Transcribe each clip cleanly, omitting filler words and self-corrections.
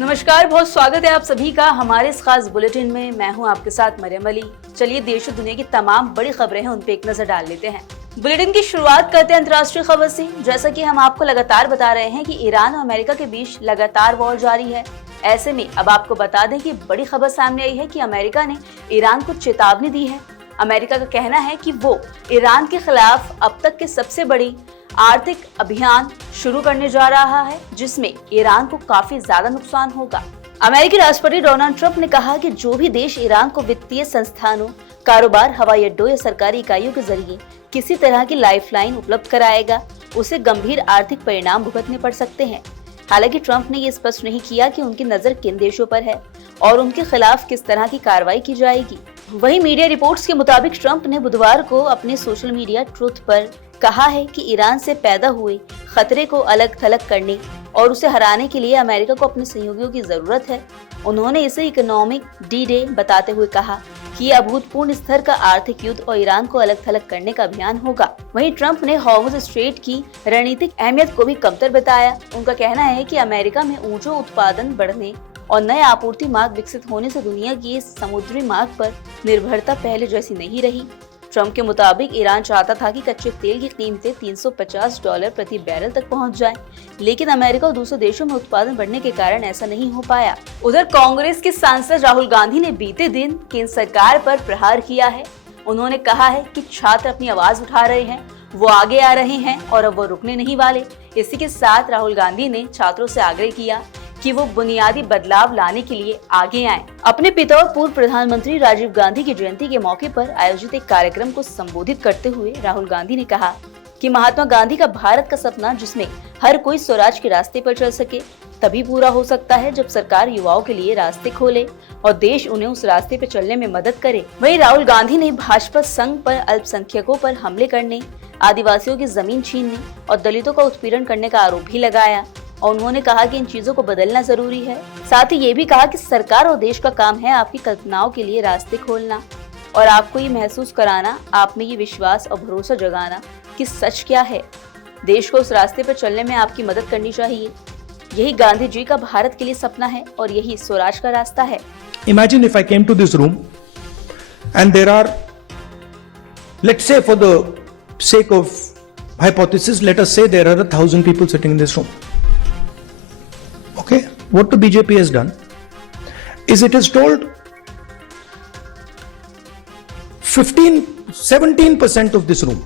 नमस्कार, बहुत स्वागत है आप सभी का हमारे इस खास बुलेटिन में। मैं हूं आपके साथ मरियम अली। चलिए देश और दुनिया की तमाम बड़ी खबरें हैं उन पे एक नजर डाल लेते हैं। बुलेटिन की शुरुआत करते हैं अंतर्राष्ट्रीय खबर से। जैसा कि हम आपको लगातार बता रहे हैं कि ईरान और अमेरिका के बीच लगातार वॉर जारी है। ऐसे में अब आपको बता दें कि बड़ी खबर सामने आई है कि अमेरिका ने ईरान को चेतावनी दी है। अमेरिका का कहना है कि वो ईरान के खिलाफ अब तक के सबसे बड़ी आर्थिक अभियान शुरू करने जा रहा है, जिसमें ईरान को काफी ज्यादा नुकसान होगा। अमेरिकी राष्ट्रपति डोनाल्ड ट्रंप ने कहा कि जो भी देश ईरान को वित्तीय संस्थानों, कारोबार, हवाई अड्डों या सरकारी इकाइयों के जरिए किसी तरह की लाइफलाइन उपलब्ध कराएगा, उसे गंभीर आर्थिक परिणाम भुगतने पड़ सकते हैं। हालांकि ट्रंप ने ये स्पष्ट नहीं किया कि उनकी नजर किन देशों पर है और उनके खिलाफ किस तरह की कार्रवाई की जाएगी। वहीं मीडिया रिपोर्ट्स के मुताबिक ट्रंप ने बुधवार को अपने सोशल मीडिया ट्रूथ पर कहा है कि ईरान से पैदा हुए खतरे को अलग थलग करने और उसे हराने के लिए अमेरिका को अपने सहयोगियों की जरूरत है। उन्होंने इसे इकोनॉमिक डी-डे बताते हुए कहा कि यह अभूतपूर्व स्तर का आर्थिक युद्ध और ईरान को अलग थलग करने का अभियान होगा। वहीं ट्रंप ने हॉर्मुज़ स्ट्रेट की रणनीतिक अहमियत को भी कमतर बताया। उनका कहना है कि अमेरिका में ऊंचो उत्पादन बढ़ने और नए आपूर्ति मार्ग विकसित होने से दुनिया की इस समुद्री मार्ग पर निर्भरता पहले जैसी नहीं रही। ट्रंप के मुताबिक ईरान चाहता था कि कच्चे तेल की कीमतें $350 प्रति बैरल तक पहुंच जाएं, लेकिन अमेरिका और दूसरे देशों में उत्पादन बढ़ने के कारण ऐसा नहीं हो पाया। उधर कांग्रेस के सांसद राहुल गांधी ने बीते दिन केंद्र सरकार पर प्रहार किया है। उन्होंने कहा है कि छात्र अपनी आवाज उठा रहे हैं, वो आगे आ रहे हैं और अब वो रुकने नहीं वाले। इसी के साथ राहुल गांधी ने छात्रों से आग्रह किया कि वो बुनियादी बदलाव लाने के लिए आगे आएं। अपने पिता और पूर्व प्रधानमंत्री राजीव गांधी की जयंती के मौके पर आयोजित एक कार्यक्रम को संबोधित करते हुए राहुल गांधी ने कहा कि महात्मा गांधी का भारत का सपना, जिसमें हर कोई स्वराज के रास्ते पर चल सके, तभी पूरा हो सकता है जब सरकार युवाओं के लिए रास्ते खोले और देश उन्हें उस रास्ते पर चलने में मदद करे। वहीं राहुल गांधी ने भाजपा संघ पर अल्पसंख्यकों पर हमले करने, आदिवासियों की जमीन छीनने और दलितों का उत्पीड़न करने का आरोप भी लगाया और उन्होंने कहा कि इन चीजों को बदलना जरूरी है। साथ ही ये भी कहा कि सरकार और देश का काम है आपकी कल्पनाओं के लिए रास्ते खोलना और आपको ये महसूस कराना, आप में ये विश्वास और भरोसा जगाना कि सच क्या है। देश को उस रास्ते पर चलने में आपकी मदद करनी चाहिए। यही गांधी जी का भारत के लिए सपना है और यही स्वराज का रास्ता है। Imagine if I came to this room and there are, let's say for the sake of hypothesis, let us say there are 1,000 people sitting in this room. Okay, what the BJP has done is it has told 17% of this room,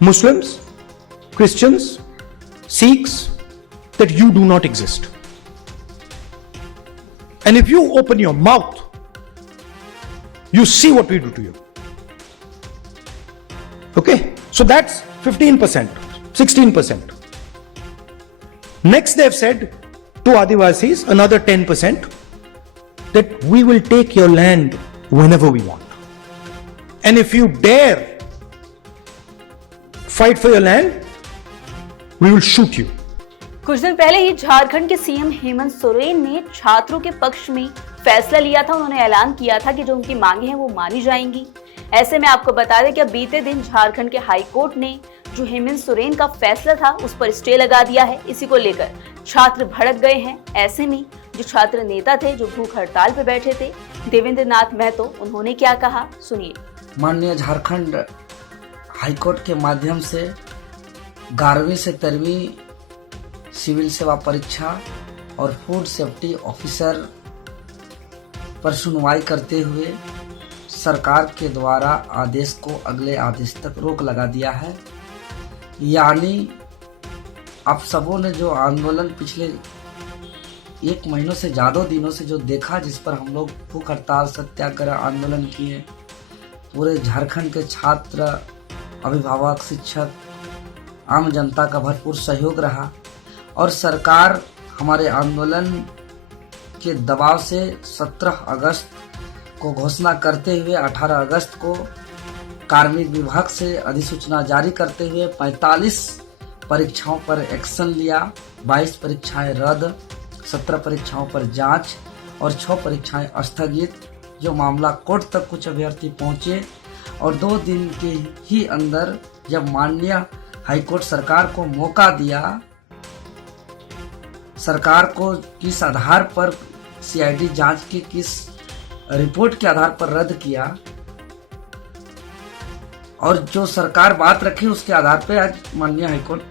Muslims, Christians, Sikhs, that you do not exist. And if you open your mouth, you see what we do to you. Okay, so that's 15%, 16%. Next they have said to Adivasis, another 10%, that we will take your land whenever we want. And if you dare fight for your land, we will shoot you. कुछ दिन पहले ही झारखंड के CM Hemant Soren ने छात्रों के पक्ष में फैसला लिया था। उन्होंने ऐलान किया था कि जो उनकी मांगे हैं वो मानी जाएंगी। ऐसे में आपको बता दें कि बीते दिन झारखंड के हाई कोर्ट ने जो हेमंत सोरेन का फैसला था उस पर स्टे लगा दिया है। इसी को लेकर छात्र भड़क गए हैं। ऐसे में जो छात्र नेता थे, जो भूख हड़ताल पर बैठे थे, देवेंद्र नाथ महतो, उन्होंने क्या कहा, सुनिए। माननीय झारखंड हाईकोर्ट के माध्यम से 11वीं से 13वीं सिविल सेवा परीक्षा और फूड सेफ्टी ऑफिसर पर सुनवाई करते हुए सरकार के द्वारा आदेश को अगले आदेश तक रोक लगा दिया है। यानी आप सबों ने जो आंदोलन पिछले 1 महीनों से ज़्यादा दिनों से जो देखा, जिस पर हम लोग भूख हड़ताल, सत्याग्रह आंदोलन किए, पूरे झारखंड के छात्र, अभिभावक, शिक्षक, आम जनता का भरपूर सहयोग रहा और सरकार हमारे आंदोलन के दबाव से 17 अगस्त को घोषणा करते हुए 18 अगस्त को कार्मिक विभाग से अधिसूचना जारी करते हुए 45 परीक्षाओं पर एक्शन लिया। 22 परीक्षाएं रद्द, 17 परीक्षाओं पर जांच और 6 परीक्षाएं स्थगित। जो मामला कोर्ट तक कुछ अभ्यर्थी पहुंचे और 2 दिन के ही अंदर जब माननीय हाईकोर्ट सरकार को मौका दिया सरकार को किस आधार पर सीआईडी जांच की किस रिपोर्ट के आधार पर रद्द किया और जो सरकार बात रखी उसके आधार पर आज माननीय हाईकोर्ट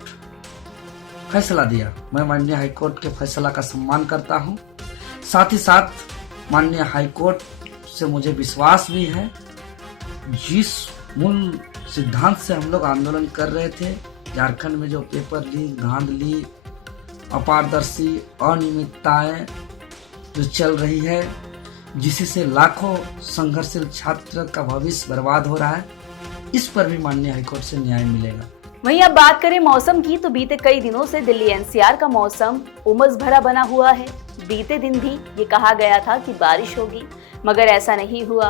फैसला दिया। मैं माननीय हाईकोर्ट के फैसला का सम्मान करता हूं। साथ ही साथ माननीय हाईकोर्ट से मुझे विश्वास भी है, जिस मूल सिद्धांत से हम लोग आंदोलन कर रहे थे, झारखंड में जो पेपर लीक, धांधली, अपारदर्शी, अनियमितताएं जो चल रही है, जिससे लाखों संघर्षशील छात्र का भविष्य बर्बाद हो रहा है, इस पर भी माननीय हाईकोर्ट से न्याय मिलेगा। वहीं अब बात करें मौसम की, तो बीते कई दिनों से दिल्ली एनसीआर का मौसम उमस भरा बना हुआ है। बीते दिन भी ये कहा गया था कि बारिश होगी, मगर ऐसा नहीं हुआ।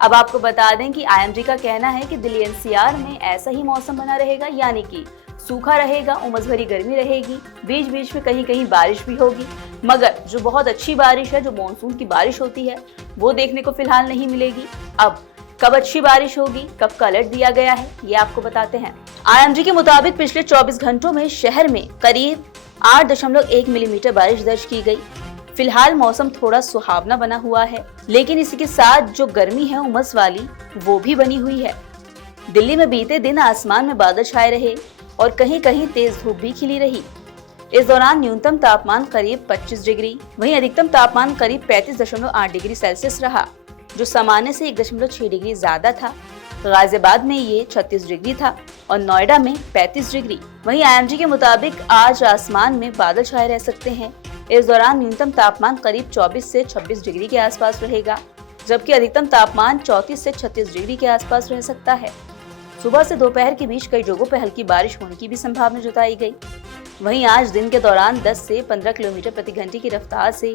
अब आपको बता दें कि आईएमडी का कहना है कि दिल्ली एनसीआर में ऐसा ही मौसम बना रहेगा, यानी कि सूखा रहेगा, उमस भरी गर्मी रहेगी, बीच बीच में कहीं कहीं बारिश भी होगी, मगर जो बहुत अच्छी बारिश है, जो मानसून की बारिश होती है, वो देखने को फिलहाल नहीं मिलेगी। अब कब अच्छी बारिश होगी, कब का अलर्ट दिया गया है, ये आपको बताते हैं। आईएमडी के मुताबिक पिछले 24 घंटों में शहर में करीब 8.1 मिलीमीटर बारिश दर्ज की गई। फिलहाल मौसम थोड़ा सुहावना बना हुआ है, लेकिन इसी के साथ जो गर्मी है उमस वाली, वो भी बनी हुई है। दिल्ली में बीते दिन आसमान में बादल छाए रहे और कहीं कहीं तेज धूप भी खिली रही। इस दौरान न्यूनतम तापमान करीब 25 डिग्री, वहीं अधिकतम तापमान करीब 35.8 डिग्री सेल्सियस रहा, जो सामान्य से 1.6 डिग्री ज्यादा था। गाजियाबाद में ये 36 डिग्री था और नोएडा में 35 डिग्री। वहीं आईएमडी के मुताबिक आज आसमान में बादल छाए रह सकते हैं। इस दौरान न्यूनतम तापमान करीब 24 से 26 डिग्री के आसपास रहेगा, जबकि अधिकतम तापमान 34 से 36 डिग्री के आसपास रह सकता है। सुबह से दोपहर के बीच कई जगहों पर हल्की बारिश होने की भी संभावना जताई गई। वहीं आज दिन के दौरान 10 से 15 किलोमीटर प्रति घंटे की रफ्तार से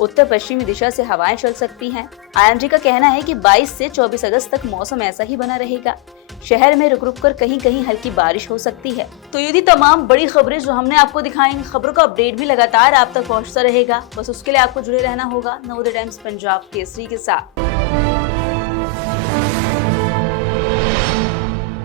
उत्तर पश्चिमी दिशा से हवाएं चल सकती हैं। आईएमडी का कहना है कि 22 से 24 अगस्त तक मौसम ऐसा ही बना रहेगा। शहर में रुक रुक कर कहीं कहीं हल्की बारिश हो सकती है। तो ये थी तमाम बड़ी खबरें जो हमने आपको दिखाई। खबरों का अपडेट भी लगातार आप तक पहुंचता रहेगा, बस उसके लिए आपको जुड़े रहना होगा नवोदय टाइम्स पंजाब केसरी के साथ।